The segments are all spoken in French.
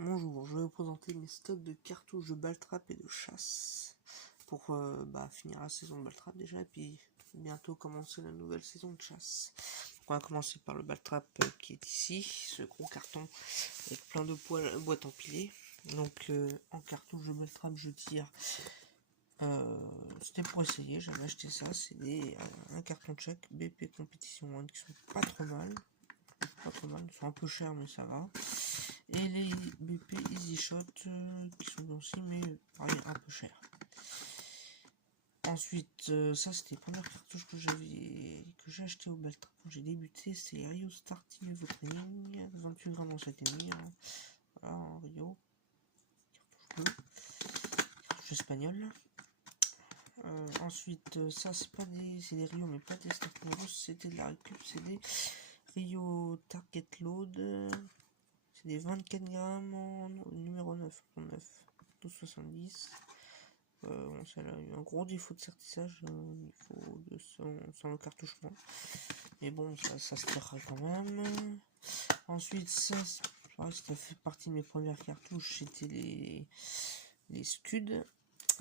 Bonjour, je vais vous présenter mes stocks de cartouches de Baltrap et de chasse pour finir la saison de Baltrap déjà et puis bientôt commencer la nouvelle saison de chasse. Donc on va commencer par le Baltrap qui est ici, ce gros carton avec plein de boîtes empilées. Donc en cartouche de Baltrap je tire, c'était pour essayer, j'avais acheté ça, c'est un carton de chaque BP Compétition 1 qui sont pas trop mal, ils sont un peu chers mais ça va. Et les BP Easy Shot qui sont bien aussi mais pareil un peu cher. Ensuite ça c'était les premières cartouches que j'ai acheté au Baltrap quand j'ai débuté, c'est Rio Starting Evo Training, 28 grammes en 7,5 hein. Voilà en Rio, cartouche bleue, cartouche espagnole. Ensuite ça c'est pas des, c'est des Rio mais pas des Starting Evo, c'était de la récup, c'est des Rio Target Load. C'est des 24 grammes en numéro 9, 12,70. Bon, celle-là a eu un gros défaut de sertissage, il faut 200 cartouchement. Mais bon, ça se tirera quand même. Ensuite, ça fait partie de mes premières cartouches, c'était les Scud.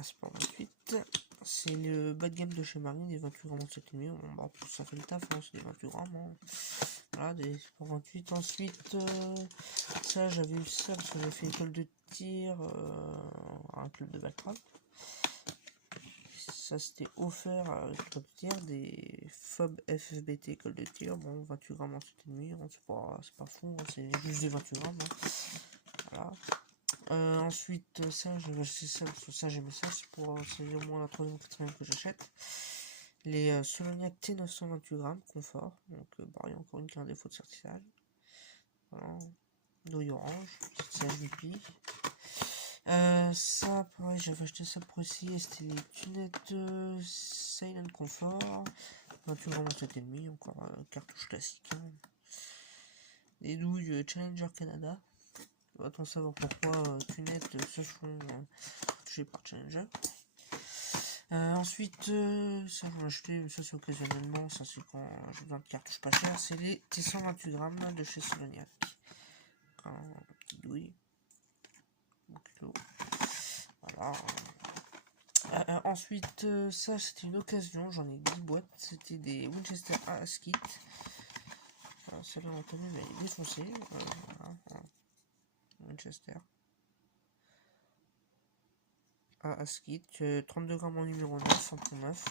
Sport 28. C'est le bas de gamme de chez Marine, des 28 grammes en 7,5. Bon, en plus, ça fait le taf, hein, c'est des 28 grammes. Hein. Voilà, des Sport 28. Ensuite, ça, j'avais eu ça parce que j'avais fait école de tir à un club de Baltrap. Ça, c'était offert avec l'école de tir, des FOB FFBT école de tir. Bon, 28 grammes en 7,5. Hein, c'est pas fou, hein, c'est juste des 28 grammes. Hein. Voilà. Ensuite ça j'ai acheté ça parce que ça j'aimais ça, c'est au moins la 3ème ou 4ème que j'achète. Les Soloniac T928 grammes confort, donc pareil encore une qui a un défaut de sertissage. Voilà, douille orange, c'est HVP. Ça pareil j'avais acheté ça pour essayer, c'était les tunettes Silent Confort, 28 grammes en 7,5, encore cartouche classique. Hein. Les douilles Challenger Canada. Va-t-on savoir pourquoi Tunette se font touchés par Challenger. Ensuite, ça j'en ai acheté, ça c'est occasionnellement, ça c'est quand j'ai besoin de cartouches pas chères, c'est les T128 grammes de chez Soloniac. Un petit douille. Voilà. Ensuite, ça c'était une occasion, j'en ai 10 boîtes, c'était des Winchester AS Kit. Celle-là on connaît mais elle est défoncée. Voilà. Winchester. AS-Kit, 32 grammes en numéro 9, en plomb 9.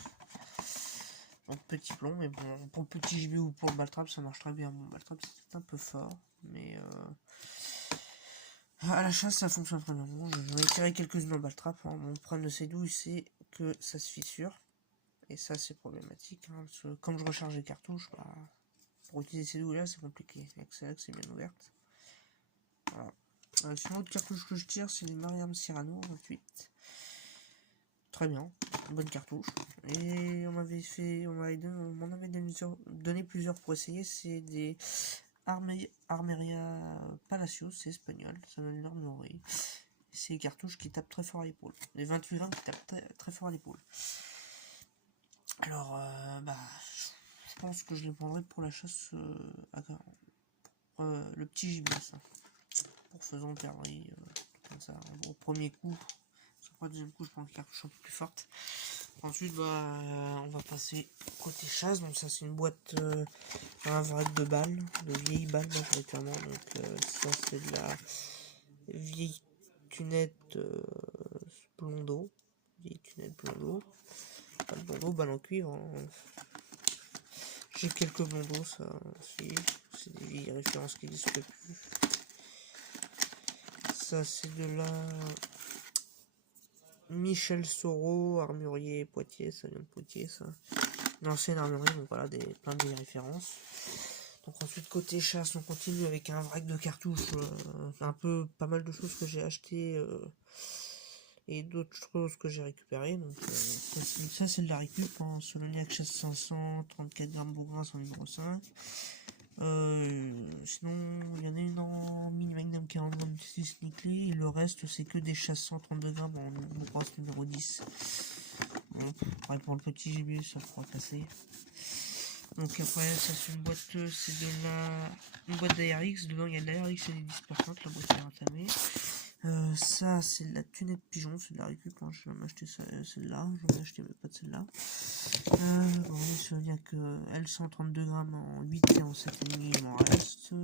Donc petit plomb, mais bon, pour le petit gibier ou pour le Baltrap, ça marche très bien. Bon, Baltrap c'est un peu fort, mais à la chasse ça fonctionne très bien. Bon, j'en ai tiré quelques-unes en Baltrap. Hein. Mon problème de ces douilles, c'est que ça se fissure. Et ça c'est problématique, hein, parce que comme je recharge les cartouches, pour utiliser ces douilles là c'est compliqué. C'est là que c'est bien ouverte. Voilà. Sinon, autre cartouche que je tire, c'est les Mariam Cyrano 28. Très bien, bonne cartouche. Et on m'en avait donné plusieurs pour essayer. C'est des Armeria Palacios, c'est espagnol, ça donne une armurerie. C'est des cartouches qui tapent très fort à l'épaule. Les 28 grammes qui tapent très fort à l'épaule. Alors, je pense que je les prendrai pour la chasse le petit gibier, ça. Pour faisant perdrix, comme ça, au premier coup. Après, deuxième coup, je prends une cartouche un peu plus forte. Ensuite, on va passer côté chasse. Donc, ça, c'est une boîte, un vrac de balles, de vieilles balles, majoritairement. Donc, ça, c'est de la vieille tunette blondeau. Vieille tunette blondeau. Pas de blondeau, balle en cuivre. Hein. J'ai quelques blondeaux, ça aussi. C'est des vieilles références qui n'existent plus. Ça, c'est de la Michel Soro, armurier Poitiers, ça vient de Poitiers, ça. Une ancienne armurerie, donc voilà, plein de références. Donc ensuite, côté chasse, on continue avec un vrac de cartouches, pas mal de choses que j'ai achetées et d'autres choses que j'ai récupérées. Donc ça c'est de la récup, hein, Soloniac chasse 500, 34 grammes Bourgrin en numéro 5. Sinon, il y en a une en mini magnum 40 grammes 6 nickelé et le reste c'est que des chasses 132 grammes en grosse numéro 10. Bon, après pour le petit gibier ça pourra passer. Donc après ça c'est une boîte, c'est une boîte d'ARX, dedans il y a de l'ARX et des dispersantes, la boîte est entamée. Ça, c'est de la tunette pigeon, c'est de la récup. Hein. Je vais m'acheter celle-là. Je vais acheter pas de celle-là. Bon, il n'y a que L132 grammes en 8 et en 7,5, il m'en reste.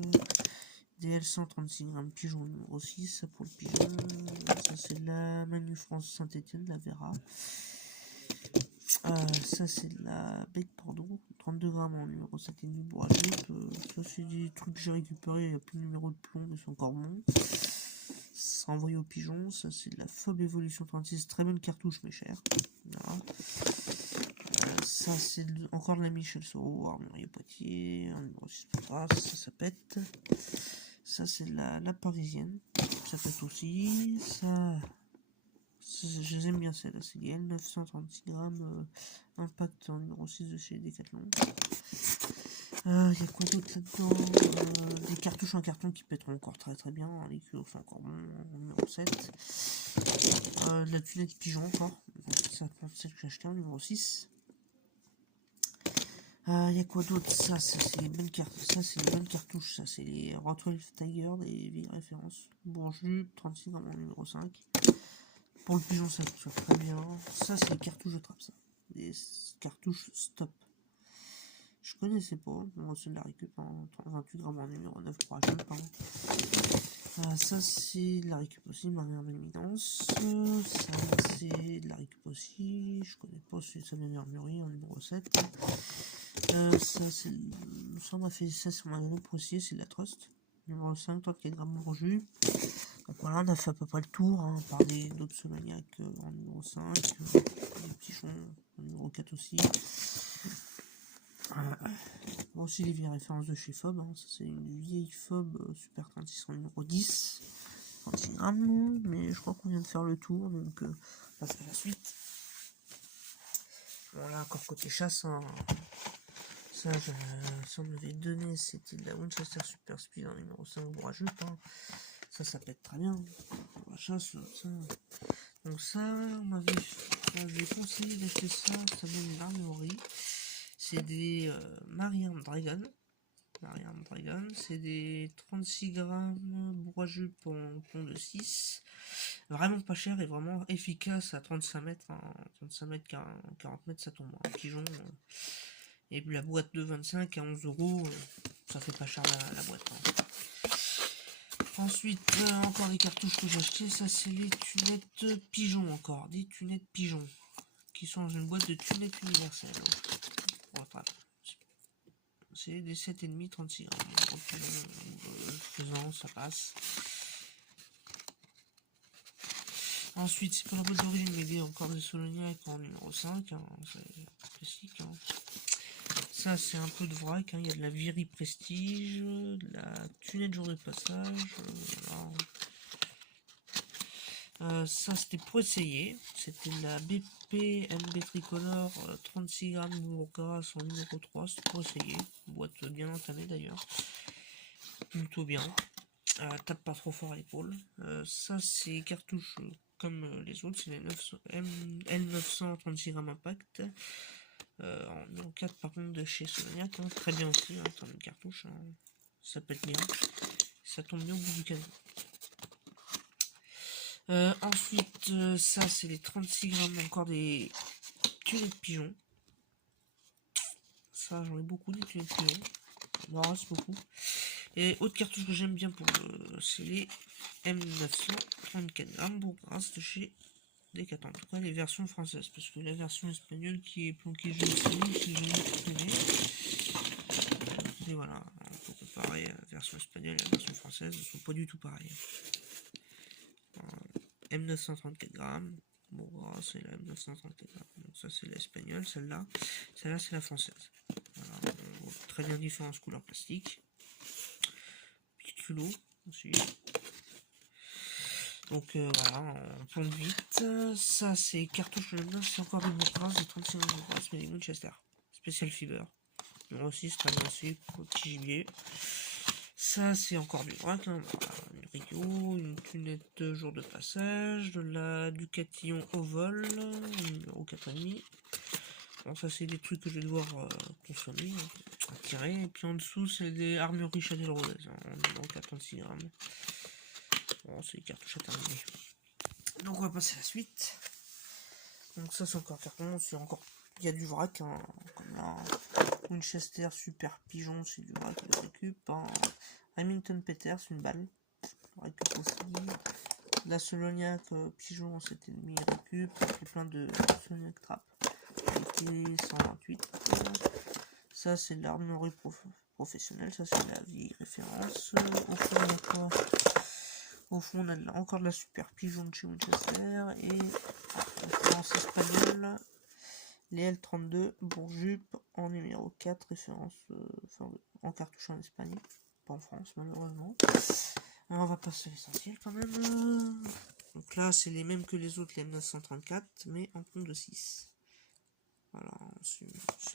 Des L136 grammes pigeon numéro 6, ça pour le pigeon. Ça, c'est de la Manu France Saint-Etienne, la Vera. Ça, c'est de la Bec Bordeaux, 32 grammes en numéro 7,5 pour adulte. Ça, c'est des trucs que j'ai récupérés, il n'y a plus de numéro de plomb, mais c'est encore bon. Ça envoyé au pigeon. Ça, c'est de la Fob Evolution 36, très bonne cartouche, mais cher. Voilà. Ça, c'est encore de la Michel Soro, Armurier Poitiers, en numéro 6 pour ça, ça pète. Ça, c'est de la Parisienne, ça pète aussi. Ça, je les aime bien celle-là, c'est des L936 grammes Impact en numéro 6 de chez Decathlon. Il y a quoi d'autre là-dedans? Des cartouches en carton qui pèteront encore très très bien. Les kilos sont encore bons en numéro 7. De la tunette pigeon encore. Ça, celle que j'ai acheté en numéro 6. Il y a quoi d'autre? Ça, c'est les bonnes cartouches. Ça, c'est les bonnes cartouches. Ça, c'est les Rottweiler Tiger, des vieilles références. Bourges, 36 grammes en numéro 5. Pour le pigeon, ça fonctionne très bien. Ça, c'est les cartouches de trappe, ça. Des cartouches stop. Je connaissais pas. On reçoit de la récup en 28 grammes en numéro 9 pour acheter, pardon. Ça, c'est de la récup aussi, Marie-Arme Éminence. Ça, c'est de la récup aussi. Je connais pas, c'est sa même armurerie en numéro 7. Ça, c'est. Ça, on a fait ça sur ma groupe aussi, c'est de la Trust. Numéro 5, 34 grammes bourgeus. Donc voilà, on a fait à peu près le tour, hein, par d'autres Solagnac en numéro 5. Des pigeons en numéro 4 aussi. Bon, aussi les vieilles références de chez Fob, hein. Ça c'est une vieille Fob Super 36 en numéro 10, 36 grammes, mais je crois qu'on vient de faire le tour, donc on passe à la suite. Bon là encore côté chasse, hein. Ça on m'avait donné, c'était de la Winchester Super Speed en numéro 5 bourrageux, hein. Ça pète très bien, la chasse, ça. Donc ça, on m'avait conseillé d'acheter ça vient d'une armurerie. C'est des Marie-Arme Dragon. Marie-Arme Dragon, c'est des 36 grammes bourrageux pour un pont de 6. Vraiment pas cher et vraiment efficace à 35 mètres. Hein, 35 mètres, 40 mètres, ça tombe en pigeon. Et puis la boîte de 25 à 11 euros, ça fait pas cher la boîte. Hein. Ensuite, encore des cartouches que j'ai achetées. Ça, c'est les tunettes pigeons encore. Des tunettes pigeons qui sont dans une boîte de tunettes universelles. Voilà. C'est des 7,5 36 grammes. Faisant, ça passe. Ensuite, c'est pour la boîte d'origine, mais il y a encore des Solagnac en numéro 5. Hein, c'est classique. Hein. Ça, c'est un peu de vrac. Hein. Il y a de la Viry Prestige, de la tunette jour de passage. Ça, c'était pour essayer. C'était de la BP MB Tricolore 36 grammes Bourgas en numéro 3. C'était pour essayer. Boîte bien entamée d'ailleurs. Plutôt bien. Tape pas trop fort à l'épaule. Ça, c'est cartouches comme les autres. C'est les L900 36 grammes Impact. En numéro 4 par contre de chez Solagnac. Hein. Très bien aussi. Hein, comme une cartouche. Hein. Ça pète bien. Ça tombe bien au bout du canon. Ensuite, ça c'est les 36 grammes encore des tunettes pigeons. Ça j'en ai beaucoup des tunettes pigeons. Il m'en reste beaucoup. Et autre cartouche que j'aime bien pour c'est les M900 34 grammes pour grâce de chez Decathlon. En tout cas les versions françaises. Parce que la version espagnole qui est planquée juste ici, c'est jamais connais. Et voilà, on peut comparer la version espagnole et la version française, elles sont pas du tout pareilles. M934 grammes. Bon, c'est la M934 grammes. Donc ça c'est l'espagnol, celle-là. Celle-là c'est la française. Voilà, très bien différence couleur plastique. Petit culot aussi. Donc voilà, on plombe vite. Ça c'est cartouche de c'est encore des Bourgas, des 36 Bourgas, mais des Winchester. Spécial Fiber. Moi aussi c'est très bien aussi, petit gibier. Ça, c'est encore du vrac, hein. Voilà, une Rio, une tunette jour de passage, de la Ducatillon au vol, numéro 4,5. Bon, ça, c'est des trucs que je vais devoir consommer, hein, tirer. Et puis en dessous, c'est des armureries Chanel Rodez, hein, numéro 46 grammes. Bon, c'est les cartouches à terminer. Donc on va passer à la suite. Donc ça c'est encore carton, c'est encore... Il y a du vrac, hein, comme là. Winchester Super Pigeon, c'est du vrac de récup. Hein. Remington Peters, une balle. Récup aussi. La Soloniac Pigeon, 7,5 récup. Et plein de Soloniac Trap. Qualité 128. Ça c'est de l'armurerie professionnelle, ça c'est la vieille référence. Au fond on a quoi? Au fond on a encore de la Super Pigeon de chez Winchester. Et référence espagnole. Les L32 Bourjup en numéro 4, référence en cartouche en Espagne, pas en France malheureusement. Alors on va passer à l'essentiel quand même. Donc là c'est les mêmes que les autres, les M934, mais en compte de 6. Voilà, c'est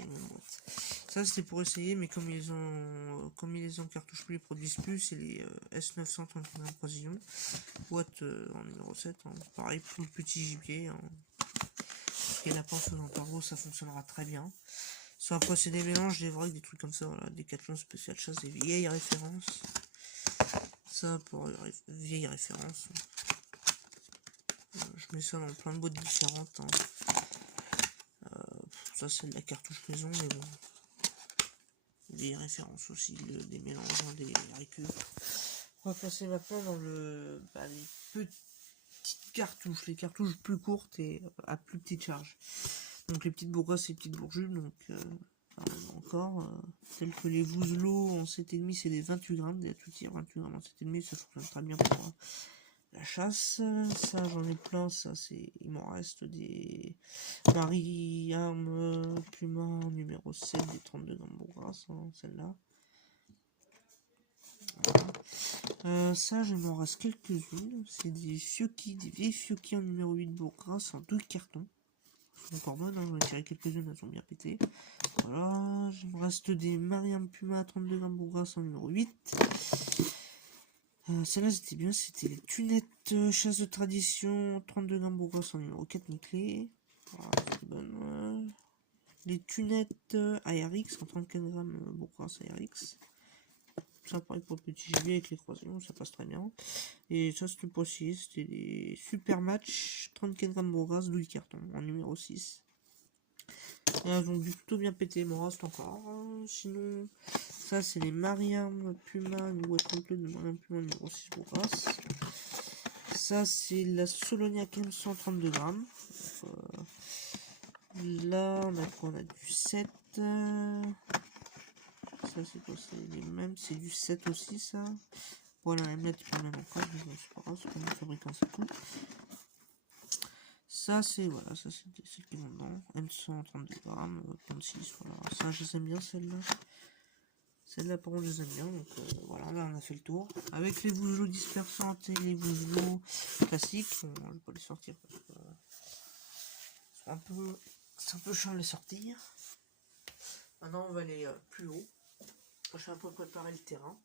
une même boîte. Ça c'était pour essayer, mais comme ils ont cartouche plus, ils produisent plus, c'est les S934 Précision, boîte en numéro 7, hein. Pareil pour le petit gibier. Hein. Et la pince dans Tarot, ça fonctionnera très bien. Soit après c'est des mélanges, des vrais, des trucs comme ça, voilà, des Decathlon spécial chasse, des vieilles références. Ça pour vieilles références. Je mets ça dans plein de boîtes différentes. Hein. Ça c'est de la cartouche maison, mais bon. Des références aussi, des mélanges, hein, des récup. On va passer maintenant dans les petites cartouches, les cartouches plus courtes et à plus petite charge. Donc les petites bourrasses et les petites bourjubes, donc encore, telles que les Vouzelot en 7,5, c'est des 28 grammes, des tout tir 28 grammes en 7,5, ça fonctionne très bien pour la chasse. Ça j'en ai plein, ça c'est, il m'en reste des Marie Arme Puma numéro 7, des 32 grammes bourrasses, hein, celle-là. Voilà. Ça je m'en reste quelques-unes, c'est des vieilles Fioki en numéro 8 bourrasses en 2 cartons. Encore bonne, hein, j'en ai tiré quelques-unes, elles sont bien pétées. Voilà, il me reste des Mariam Puma 32 grammes bourrasses en numéro 8. Celle-là c'était bien, c'était les tunettes chasse de tradition 32 grammes bourrasses en numéro 4 nickelées. Voilà, c'était bonne. Les tunettes ARX en 34 grammes bourrasses ARX. Ça pareil pour le petit gibier avec les croisillons, ça passe très bien. Et ça c'était pour aussi, c'était des super match 34 grammes bourrasses 12 cartons en numéro 6. Et elles ont du plutôt bien pété, il m'en reste encore. Sinon, ça c'est les Mariam Puma numéro 32 de Mariam Puma numéro 6 bourrasses. Ça c'est la Soloniac M 132 grammes. Là on a quoi? On a du 7. Ça c'est quoi? C'est les mêmes, c'est du 7 aussi ça. Voilà, elle met le même encore, mais c'est pas grave, c'est comme le fabricant c'est tout. Ça c'est, voilà, ça c'est celles qui vont dedans. M132 grammes, 36, voilà. Ça je les aime bien celle-là. Celle-là par contre je les aime bien, donc voilà, là on a fait le tour. Avec les Vouzelot dispersantes et les Vouzelot classiques, bon, je vais pas les sortir parce que c'est un peu chiant de les sortir. Maintenant on va aller plus haut. Je vais un peu préparer le terrain.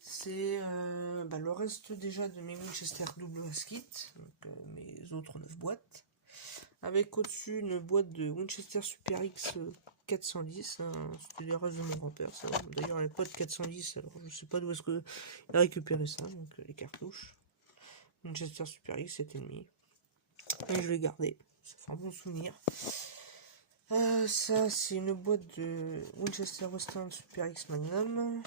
C'est le reste déjà de mes Winchester double kit, donc mes autres 9 boîtes. Avec au-dessus une boîte de Winchester Super X 410, hein, c'était les restes de mon grand-père. D'ailleurs, elle n'est pas de 410, alors je sais pas d'où est-ce qu'il a récupéré ça, donc les cartouches. Winchester Super X 7,5. Et je l'ai gardé, ça fait un bon souvenir. Ça, c'est une boîte de Winchester Western Super X Magnum.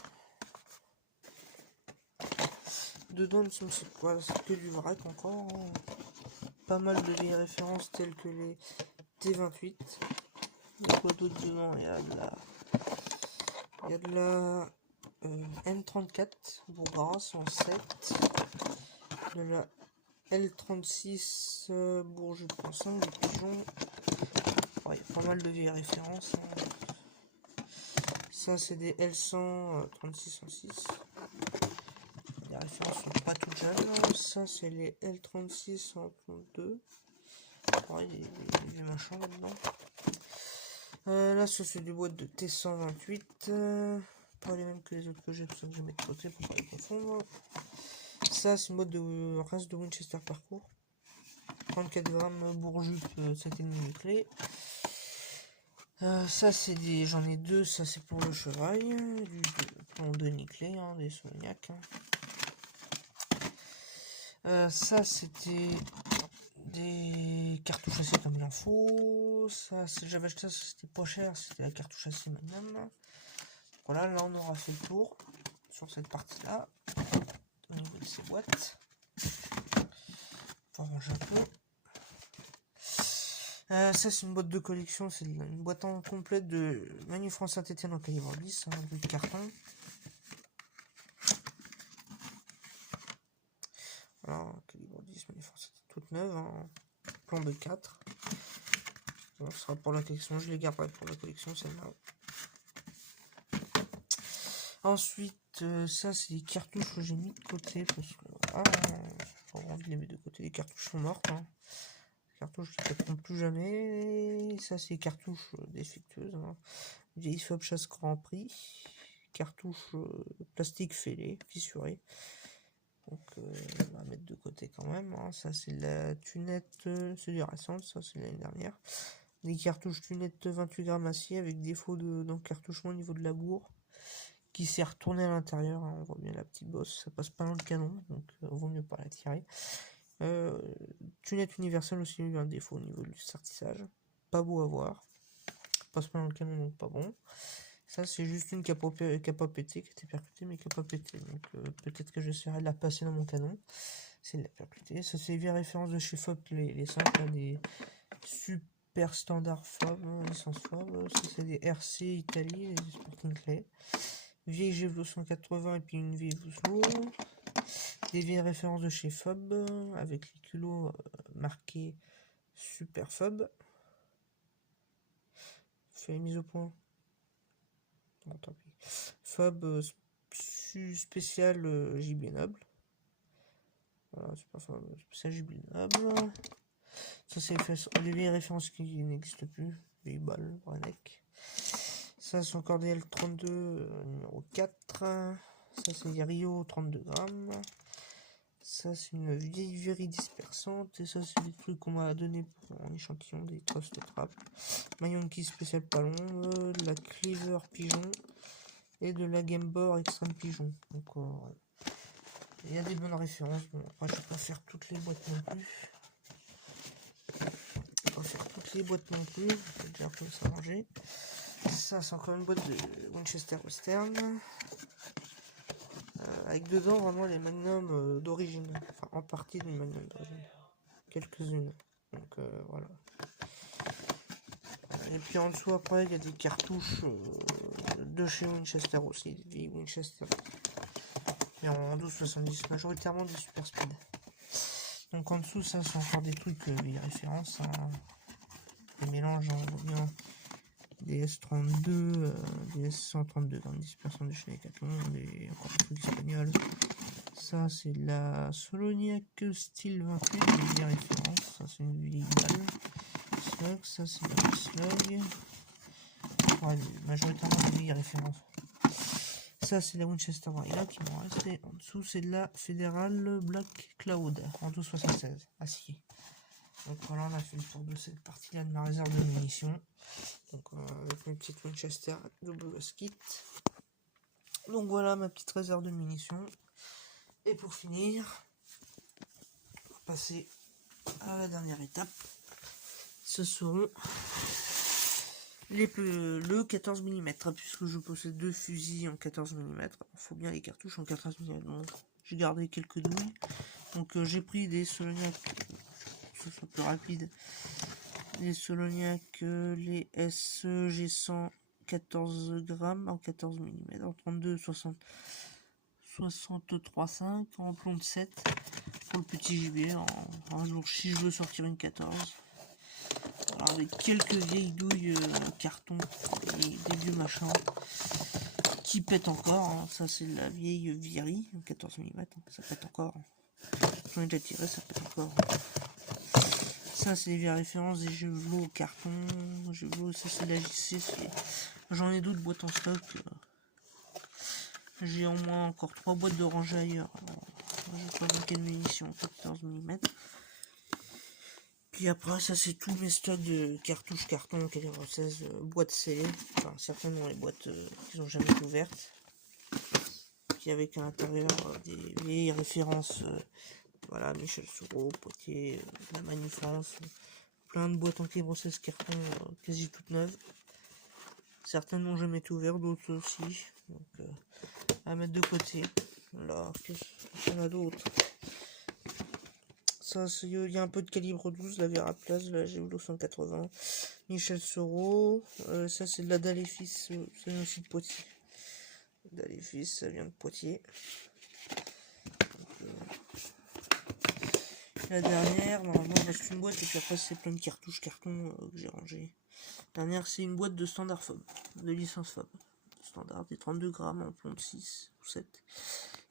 Dedans, c'est quoi? C'est que du vrac encore. Hein. Pas mal de vieilles références telles que les T28. Il y a quoi d'autre dedans? Il y a de la M34 Bourgaras en 7. De la L36 Bourges en 5 de pigeons. Ouais, il y a pas mal de vieilles références. Hein. Ça, c'est des L100 36 en 6. Les références sont pas toutes jeunes. Ça, c'est les L36 en 32. Ouais, il y a des machins là-dedans. Là, ça c'est des boîtes de T128. Pas les mêmes que les autres que j'ai, pour ça que je vais mettre de côté pour pas les confondre. Ça, c'est une boîte de reste de Winchester Parcours. 34 grammes Bourjup, 7,5 clés. Ça, c'est des. J'en ai deux, ça c'est pour le chevreuil. En 2 nickelés, hein, des Soloniac. Hein. Ça, c'était des cartouches acier comme il en faut. Ça, j'avais acheté ça, c'était pas cher, c'était la cartouche acier Magnum. Voilà, là on aura fait le tour sur cette partie-là. Au niveau de ces boîtes. On va ranger un peu. Ça, c'est une boîte de collection, c'est une boîte en complète de Manu France Saint-Etienne en calibre 10, un bout de carton. Voilà, calibre 10, Manu France toute neuve, en plan de 4. Bon, ce sera pour la collection, je les garderai pour la collection, celle-là. Ensuite, ça, c'est des cartouches que j'ai mis de côté parce que j'ai envie de les mettre de côté. Les cartouches sont mortes. Hein. Les cartouches qui ne pèteront plus jamais. Ça, c'est des cartouches défectueuses. Hein. Vieille Fob Chasse Grand Prix. Cartouches plastique fêlé, fissuré. Donc, on va mettre de côté quand même. Hein. Ça, c'est la tunette, c'est du récent. Ça, c'est l'année dernière. Des cartouches tunettes 28 grammes acier avec défaut d'encartouchement au niveau de la bourre. Qui s'est retourné à l'intérieur, hein, on voit bien la petite bosse, ça passe pas dans le canon, donc vaut mieux pas la tirer. Tunette universelle aussi, il y a un défaut au niveau du sertissage, pas beau à voir, passe pas dans le canon, donc pas bon. Ça, c'est juste une qui a pas pété, qui était percutée, mais qui a pas pété, donc peut-être que j'essaierai de la passer dans mon canon, c'est de la percuter. Ça, c'est les vieilles références de chez Fob, les simples, hein, des super standards Fob, licence Fob. Ça, c'est des RC Italie, les Sporting Clay. Vieille Gévelo 180 et puis une vieille Vouslo. Des vieilles références de chez Fob avec les culots marqués Super Fob. Fait mise au point. Bon, tant pis. Fob spécial JB Noble. Voilà, c'est pas Fob spécial JB Noble. Ça, c'est les vieilles références qui n'existent plus. Vieille balle, Branek. Ça, c'est encore des L32 numéro 4. Ça, c'est des Rio 32 grammes. Ça, c'est une vieille verrie dispersante. Et ça, c'est des trucs qu'on m'a donné pour un échantillon des Trust Trap. Mayonki spécial Palon, de la Cleaver Pigeon et de la Game Boy Extreme Pigeon. Donc, ouais. Il y a des bonnes références. Bon, après, je vais pas faire toutes les boîtes non plus. Je vais déjà comme ça manger. Ça, c'est encore une boîte de Winchester Western. Avec dedans vraiment les magnums d'origine. Enfin, en partie des magnums d'origine. Quelques-unes. Donc, voilà. Et puis en dessous, après, il y a des cartouches de chez Winchester aussi. Des vieilles Winchester. Et en 12,70. Majoritairement des Super Speed. Donc en dessous, ça, c'est encore des trucs, les références. Hein. Des mélanges, on voit bien. Des S32, des S132 dans 10% de chez Decathlon, encore des trucs espagnols. Ça, c'est de la Soloniac Style 28, des références. Ça, c'est une vieille balle. Slug, ça, c'est de la Slug. Ouais, majoritairement des vieilles références. Ça, c'est la Winchester Varilla qui m'en reste. Et en dessous, c'est de la Fédérale Black Cloud en 12,76 acier. Donc voilà, on a fait le tour de cette partie-là de ma réserve de munitions. Donc avec mes petites Winchester double kit. Donc voilà ma petite réserve de munitions. Et pour finir, on va passer à la dernière étape. Ce seront le 14 mm, puisque je possède deux fusils en 14 mm. Il faut bien les cartouches en 14 mm. Donc j'ai gardé quelques douilles. Donc j'ai pris des Soloniac, ce soit plus rapide. Les Soloniac, les SG100 14 grammes en 14 mm, en 32, 60, 63,5 en plomb de 7 pour le petit gibier. Un jour, si je veux sortir une 14. Alors, avec quelques vieilles douilles carton et des vieux machins qui pètent encore. Hein. Ça, c'est la vieille Viry en 14 mm, ça pète encore. J'en ai déjà tiré, ça pète encore. Ça, c'est les vieilles références des Gévelo au carton. Gévelo, ça, c'est la JC. J'en ai d'autres boîtes en stock. J'ai au moins encore 3 boîtes de rangée ailleurs. J'ai pas manqué de munitions 14 mm. Puis après, ça, c'est tous mes stocks de cartouches carton calibre 16 boîtes scellées. Enfin, certaines ont les boîtes qui n'ont jamais été ouvertes. Puis avec à l'intérieur des vieilles références Voilà, Michel Soro, Poitiers, la Manifrance, plein de boîtes anti-brosseuses carton quasi toutes neuves. Certaines n'ont jamais été ouvertes, d'autres aussi. Donc, à mettre de côté. Là, qu'est-ce qu'il y en a d'autres? Ça, il y a un peu de calibre 12, la Vera Place, la Géolo 180, Michel Soro. Ça, c'est de la Dalle et Fils, ça vient aussi de Poitiers. Dalle et Fils, ça vient de Poitiers. La dernière, normalement, il reste une boîte, et puis après, c'est plein de cartouches carton que j'ai rangé. La dernière, c'est une boîte de standard FOB, de licence FOB. Standard, des 32 grammes en plomb de 6 ou 7.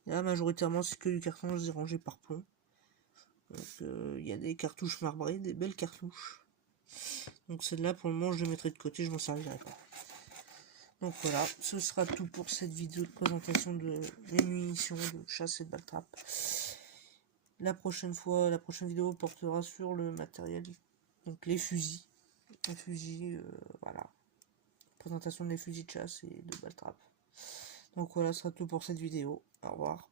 Et là, majoritairement, c'est que du carton, je les ai rangés par plomb. Donc, il y a des cartouches marbrées, des belles cartouches. Donc, celle-là, pour le moment, je les mettrai de côté, je m'en servirai pas. Donc voilà, ce sera tout pour cette vidéo de présentation de mes munitions de chasse et de balle-trap. La prochaine vidéo portera sur le matériel, donc les fusils. Les fusils, voilà. Présentation des fusils de chasse et de balle-trap. Donc voilà, ce sera tout pour cette vidéo. Au revoir.